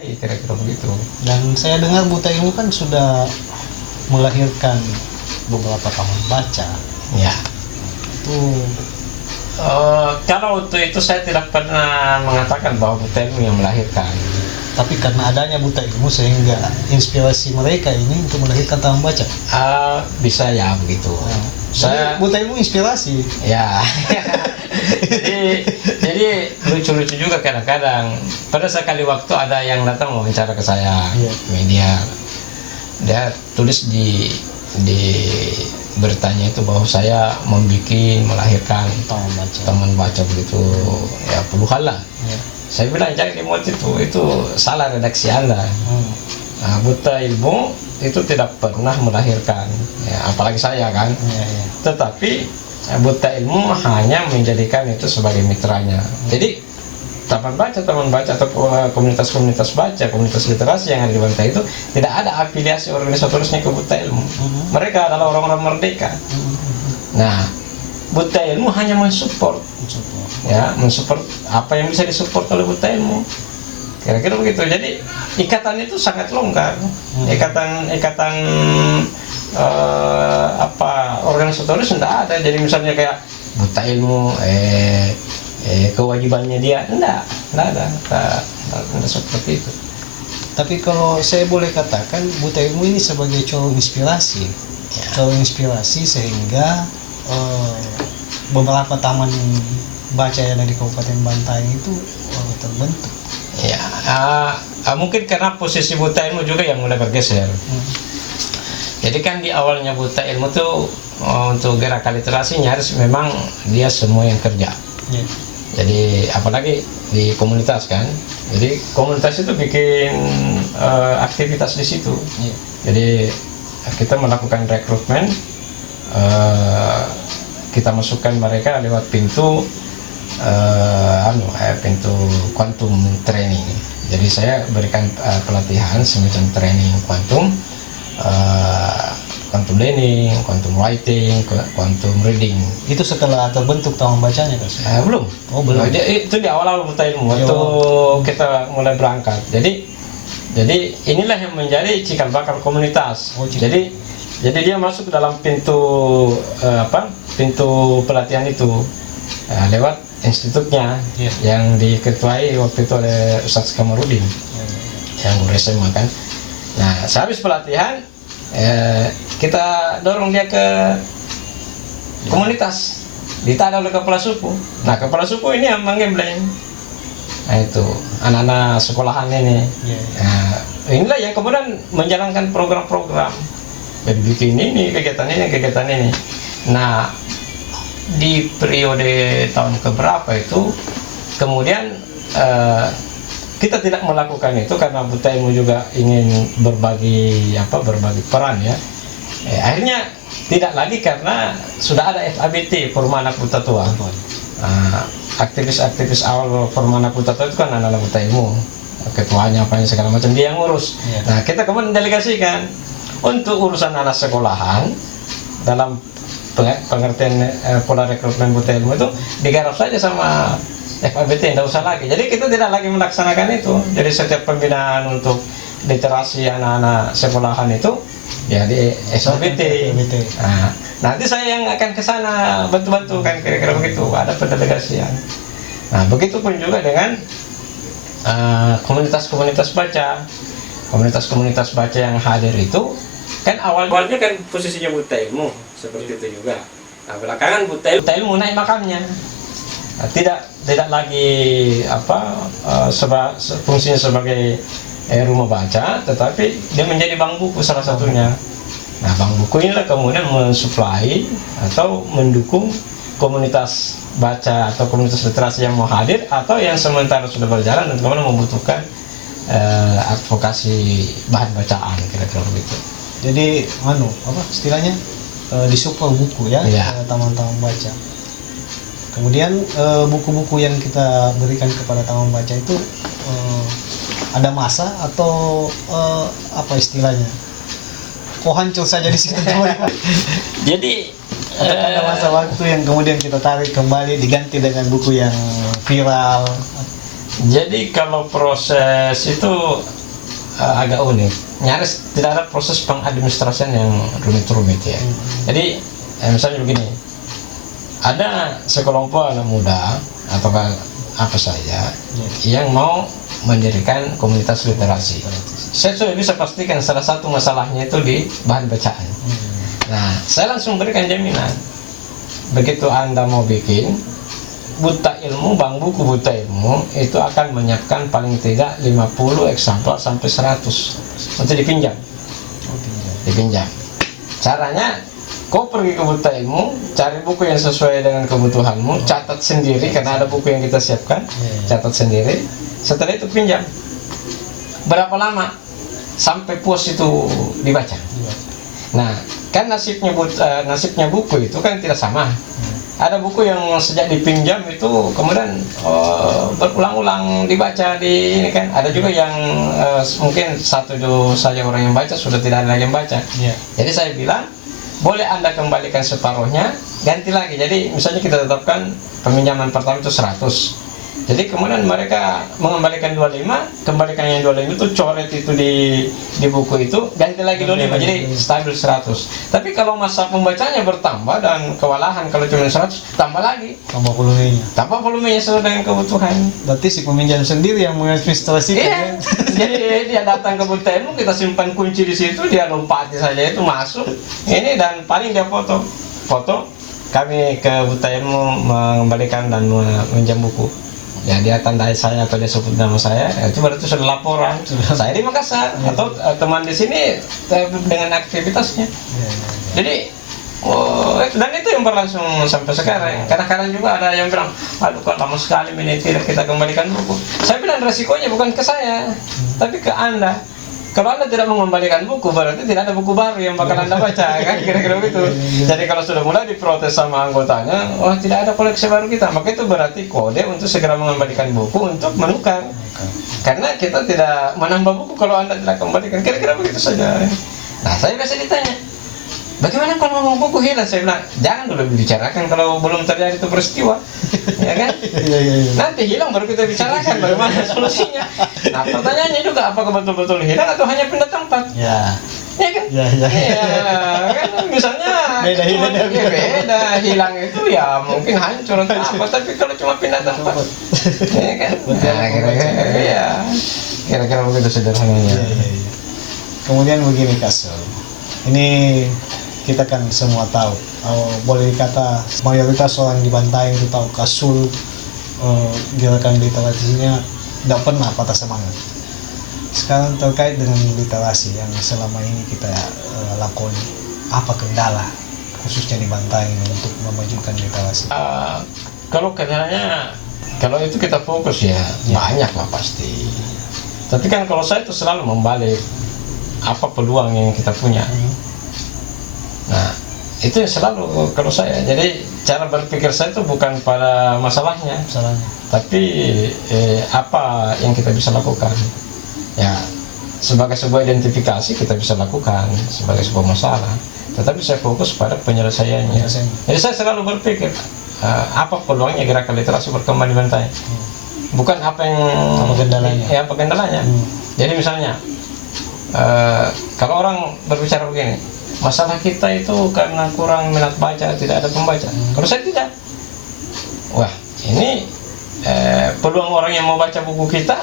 lagi, kira-kira begitu. Dan saya dengar Buta Ilmu kan sudah melahirkan beberapa taman baca. Ya. Itu Kalau untuk itu saya tidak pernah mengatakan bahwa Buta Ilmu yang melahirkan. tapi karena adanya Buta Ilmu sehingga inspirasi mereka ini untuk melahirkan taman baca. Bisa ya begitu. Saya Buta Ilmu inspirasi. Ya. jadi lucu-lucu juga kadang-kadang. Pada sekali waktu ada yang datang wawancara ke saya, Iya. media. Dia tulis di beritanya itu bahwa saya melahirkan taman baca begitu, ya puluhan lah. Iya. Saya bilang jangan dimuat itu salah redaksi Anda. Nah, Buta Ilmu itu tidak pernah melahirkan, ya, apalagi saya kan. Iya. Tetapi Buta Ilmu hanya menjadikan itu sebagai mitranya. Jadi taman baca atau komunitas baca, komunitas literasi yang ada di Bantai itu tidak ada afiliasi organisatorisnya ke Buta Ilmu. Mereka adalah orang-orang merdeka. Nah, Buta Ilmu hanya mensupport apa yang bisa disupport oleh Buta Ilmu. Kira-kira begitu. Jadi ikatan itu sangat longgar. Ikatan organisatoris tidak ada. Jadi misalnya kayak Buta Ilmu kewajibannya dia enggak ada seperti itu. Tapi kalau saya boleh katakan Buta Ilmu ini sebagai corong inspirasi, sehingga beberapa taman baca yang ada di Kabupaten Bantaeng itu terbentuk. Ya, mungkin karena posisi Buta Ilmu juga yang mulai bergeser. Jadi kan di awalnya Buta Ilmu tuh untuk gerakan literasi nyaris memang dia semua yang kerja. Jadi apalagi di komunitas kan. Jadi komunitas itu bikin aktivitas di situ. Jadi kita melakukan rekrutmen, kita masukkan mereka lewat pintu quantum training. Jadi saya berikan pelatihan semacam training quantum learning, quantum writing, quantum reading. Itu setelah terbentuk taman bacanya kan? Belum. Oh, belum. Itu di awal-awal Buta Ilmu waktu kita mulai berangkat. Jadi inilah yang menjadi cikal bakal komunitas. Jadi dia masuk ke dalam pintu pelatihan itu lewat institutnya yang diketuai waktu itu oleh Ustadz Kamarudin, yang guru SMA kan. Nah, sehabis pelatihan kita dorong dia ke komunitas, ditanda oleh kepala suku. Nah, kepala suku ini yang menggembleng. Nah, itu anak-anak sekolahan ini. Nah, inilah yang kemudian menjalankan program-program. Jadi bikin ini, kegiatan ini. Nah, di periode tahun keberapa itu kemudian kita tidak melakukan itu karena Buta Ilmu juga ingin berbagi peran ya. Akhirnya tidak lagi karena sudah ada FABT, Forum Anak Buta Tua. Aktivis awal Forum Anak Buta Tua itu kan anak-anak Buta Ilmu, ketuanya apanya segala macam dia yang ngurus. Nah, kita kemudian delegasikan untuk urusan anak sekolahan dalam pengertian pola rekrutmen Buta Ilmu itu digarap saja sama FABT, tidak usah lagi. Jadi kita tidak lagi melaksanakan itu. Jadi setiap pembinaan untuk literasi anak-anak sekolahan itu ya di FABT. Nah, nanti saya yang akan ke sana bantu-bantu kan, kira-kira begitu. Ada pendelegasian. Nah, begitu pun juga dengan komunitas-komunitas baca. Komunitas-komunitas baca yang hadir itu kan awalnya kan posisinya Buta Ilmu seperti itu juga. Nah, belakangan Buta Ilmu naik makamnya. Nah, tidak lagi fungsinya sebagai rumah baca, tetapi dia menjadi bank buku salah satunya. Nah, bank buku inilah kemudian mensuplai atau mendukung komunitas baca atau komunitas literasi yang mau hadir atau yang sementara sudah berjalan dan kemudian membutuhkan advokasi bahan bacaan, kira-kira begitu. Jadi istilahnya disupport buku ya, taman-taman baca. Kemudian buku-buku yang kita berikan kepada taman baca itu ada masa atau apa istilahnya? Kok hancur saja di situ? Jadi ada masa waktu yang kemudian kita tarik kembali diganti dengan buku yang viral. Jadi kalau proses itu agak unik, nyaris tidak ada proses pengadministrasian yang rumit-rumit ya. Jadi misalnya begini, ada sekelompok anak muda atau apa saja yang mau mendirikan komunitas literasi. Saya sudah bisa pastikan salah satu masalahnya itu di bahan bacaan. Nah, saya langsung berikan jaminan, begitu Anda mau bikin buta ilmu, bank buku buta ilmu itu akan menyiapkan paling tidak 50 eksemplar sampai 100 untuk dipinjam. Dipinjam. Caranya, kau pergi ke buta ilmu, cari buku yang sesuai dengan kebutuhanmu, catat sendiri karena ada buku yang kita siapkan, catat sendiri. Setelah itu pinjam. Berapa lama sampai puas itu dibaca? Nah, kan nasibnya buku itu kan tidak sama. Ada buku yang sejak dipinjam itu kemudian berulang-ulang dibaca di ini kan. Ada juga yang mungkin satu saja orang yang baca, sudah tidak ada lagi yang baca. Jadi saya bilang boleh Anda kembalikan separuhnya, ganti lagi. Jadi misalnya kita tetapkan peminjaman pertama itu 100. Jadi kemudian mereka mengembalikan 25, kembalikan yang 25 itu coret itu di buku itu, ganti lagi 25, jadi stabil 100. Tapi kalau masa pembacanya bertambah dan kewalahan kalau cuma 100, tambah lagi. Tambah volumenya. Tambah volumenya sesuai dengan kebutuhan. Berarti si peminjam sendiri yang mengadministrasikan. Iya. Jadi dia datang ke buta ilmu, kita simpan kunci di situ, dia lompati saja itu masuk. Ini dan paling dia foto. Kami ke buta ilmu mengembalikan dan meminjam buku. Ya dia tandai saya atau dia sebut nama saya, itu berarti sudah laporan. Saya di Makassar atau teman di sini dengan aktivitasnya. Jadi dan itu yang berlangsung sampai sekarang. Kadang-kadang juga ada yang bilang, aduh kok lama sekali ini tidak kita kembalikan buku. Saya bilang resikonya bukan ke saya, tapi ke Anda. Kalau Anda tidak mengembalikan buku, berarti tidak ada buku baru yang bakal Anda baca, kan? Kira-kira begitu. Jadi kalau sudah mulai diprotes sama anggotanya, wah tidak ada koleksi baru kita, maka itu berarti kode untuk segera mengembalikan buku untuk menukar. Karena kita tidak menambah buku kalau Anda tidak kembalikan, kira-kira begitu saja. Nah, saya biasa ditanya, bagaimana kalau buku hilang? Saya bilang, jangan dulu dibicarakan kalau belum terjadi itu peristiwa, ya kan? Nanti hilang baru kita bicarakan bagaimana solusinya. Nah, pertanyaannya juga, apakah betul-betul hilang atau hanya pindah tempat? Ya kan? Kan misalnya beda hilang itu ya mungkin hancur atau apa, tapi kalau cuma pindah tempat, ya kan? Nah, kira-kira begitu sederhananya. Kemudian begini Kasel, ini kita kan semua tahu, boleh dikata mayoritas orang di Bantaeng itu tahu Kasul, gerakan literasinya tidak pernah patah semangat. Sekarang terkait dengan literasi yang selama ini kita lakoni, apa kendala khususnya di Bantaeng untuk memajukan literasi? Kalau kendalanya, kalau itu kita fokus ya banyak lah pasti. Tapi kan kalau saya itu selalu membalik apa peluang yang kita punya. Nah, itu yang selalu kalau saya. Jadi cara berpikir saya itu bukan pada masalahnya. Tapi apa yang kita bisa lakukan. Ya, sebagai sebuah identifikasi kita bisa lakukan sebagai sebuah masalah. Tetapi saya fokus pada penyelesaiannya. Jadi saya selalu berpikir apa peluangnya gerakan literasi berkembang di Bantaeng. Bukan apa kendalanya. Jadi misalnya kalau orang berbicara begini, masalah kita itu karena kurang minat baca, tidak ada pembaca. Kalau saya tidak, wah ini peluang orang yang mau baca buku kita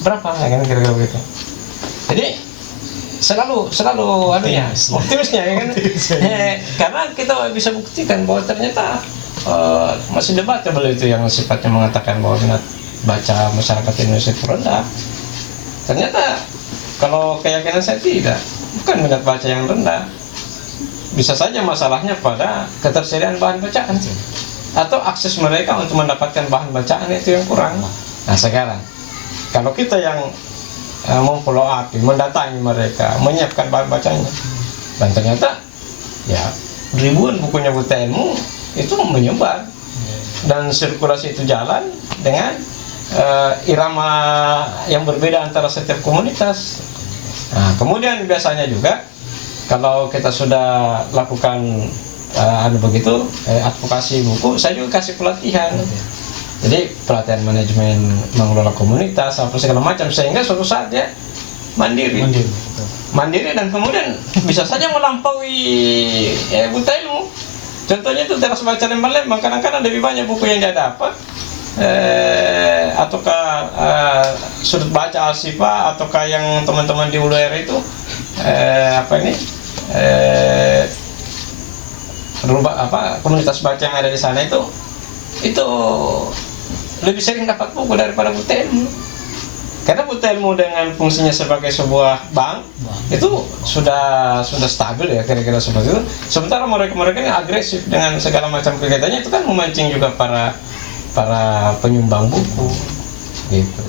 berapa, kan kira-kira begitu. Jadi selalu optimisnya ya kan. Karena kita bisa buktikan bahwa ternyata masih debatable itu yang sifatnya mengatakan bahwa minat baca masyarakat Indonesia itu rendah. Ternyata kalau keyakinan saya tidak, bukan minat baca yang rendah, bisa saja masalahnya pada ketersediaan bahan bacaan atau akses mereka untuk mendapatkan bahan bacaan itu yang kurang. Nah sekarang kalau kita yang memfollow up, mendatangi mereka, menyiapkan bahan bacanya, dan ternyata ya ribuan bukunya buta ilmu itu menyebar dan sirkulasi itu jalan dengan irama yang berbeda antara setiap komunitas. Nah, kemudian biasanya juga kalau kita sudah lakukan begitu advokasi buku, saya juga kasih pelatihan. Jadi pelatihan manajemen mengelola komunitas apa segala macam, sehingga suatu saat dia mandiri, betul. mandiri dan kemudian bisa saja melampaui buta ilmu. Contohnya itu teras baca Lembang-Lembang, kadang-kadang lebih banyak buku yang dia dapat, ataukah sudut baca Alsifa, ataukah yang teman-teman di ULR itu komunitas baca yang ada di sana itu lebih sering dapat buku daripada buta ilmu. Karena buta ilmu dengan fungsinya sebagai sebuah bank itu sudah stabil ya, kira-kira seperti itu. Sementara mereka yang agresif dengan segala macam kegiatannya itu kan memancing juga para penyumbang buku gitu.